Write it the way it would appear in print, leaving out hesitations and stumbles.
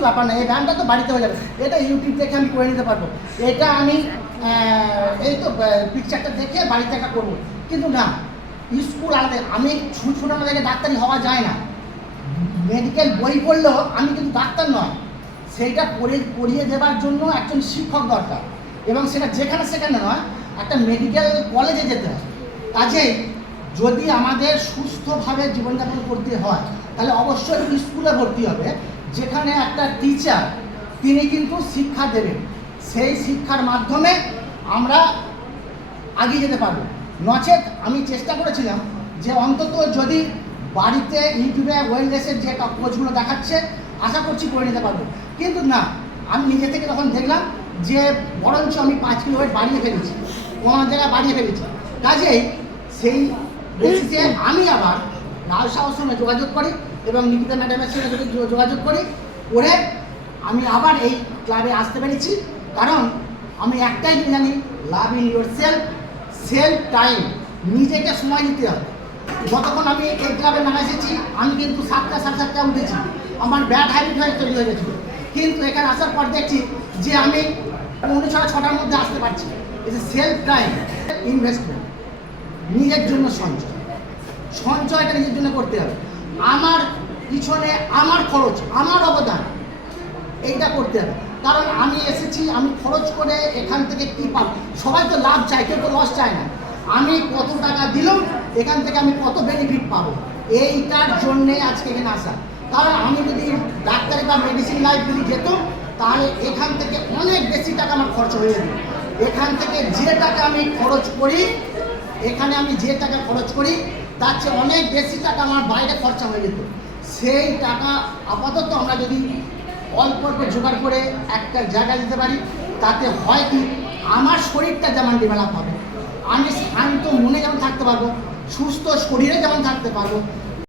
কিছু ব্যাপার না, এই ব্যায়ামটা তো বাড়িতে হয়ে যাবে, এটা ইউটিউব দেখে আমি করে নিতে পারবো, এটা আমি এই তো পিকচারটা দেখে বাড়িতে একটা করবো। কিন্তু না, স্কুল আলাদা, আমি ছোটো থেকে ডাক্তারি হওয়া যায় না, মেডিকেল বই পড়লেও আমি কিন্তু ডাক্তার নয়, সেইটা পড়িয়ে দেওয়ার জন্য একজন শিক্ষক দরকার, এবং সেটা যেখানে সেখানে নয়, একটা মেডিকেল কলেজে যেতে হয়। কাজেই যদি আমাদের সুস্থভাবে জীবনযাপন করতে হয় তাহলে অবশ্যই স্কুলে ভর্তি হবে, যেখানে একটা টিচার তিনি কিন্তু শিক্ষা দেবেন, সেই শিক্ষার মাধ্যমে আমরা এগিয়ে যেতে পারবো। নচেত আমি চেষ্টা করেছিলাম যে অন্তত যদি বাড়িতে ইউটিউবে ওয়েলনেসের যে কোচগুলো দেখাচ্ছে আশা করছি করে নিতে পারবো, কিন্তু না, আমি নিজে থেকে তখন দেখলাম যে বরঞ্চ আমি 5 কিলো ওয়েট বাড়িয়ে ফেলেছি, কোনো জায়গায় বাড়িয়ে ফেলেছি। কাজেই সেই বেসিসে আমি আবার লাল সাহর সঙ্গে যোগাযোগ করি এবং নিকিতা ম্যাডামের সঙ্গে যোগাযোগ করি, করে আমি আবার এই ক্লাবে আসতে পেরেছি। কারণ আমি একটাই জানি, love in your self, self time, নিজেকে সময় দিতে হবে। যতক্ষণ আমি এই ক্লাবে না এসেছি আমি কিন্তু 7টা সাড়ে 7টা উঠেছি, আমার ব্যাড হ্যাবিট হয়ে তৈরি হয়ে গেছিলো, কিন্তু এখানে আসার পর দেখছি যে আমি 6:30-6টার মধ্যে আসতে পারছি। এই যে সেলফ টাইম ইনভেস্টমেন্ট, নিজের জন্য সঞ্চয়টা নিজের জন্য করতে হবে, আমার পিছনে আমার খরচ, আমার অবদান, এইটা করতে হবে। কারণ আমি এসেছি, আমি খরচ করে এখান থেকে কী পাবো, সবাই তো লাভ চায়, কেউ তো লস চায় না, আমি কত টাকা দিলাম এখান থেকে আমি কত বেনিফিট পাবো, এইটার জন্যে আজকে এখানে আসা। কারণ আমি যদি ডাক্তারি বা মেডিসিন লাইফ যদি যেতাম তাহলে এখান থেকে অনেক বেশি টাকা আমার খরচ হয়ে যেত। এখান থেকে যে টাকা আমি খরচ করি, এখানে আমি যে টাকা খরচ করি তার চেয়ে অনেক বেশি টাকা আমার বাইরে খরচা হয়ে যেত। সেই টাকা আপাতত আমরা যদি অল্প অল্প জোগাড় করে একটা জায়গায় দিতে পারি, তাতে হয় কি আমার শরীরটা যেমন ডেভেলপ হবে, আমি শান্ত মনে যেমন থাকতে পারবো, সুস্থ শরীরে যেমন থাকতে পারবো,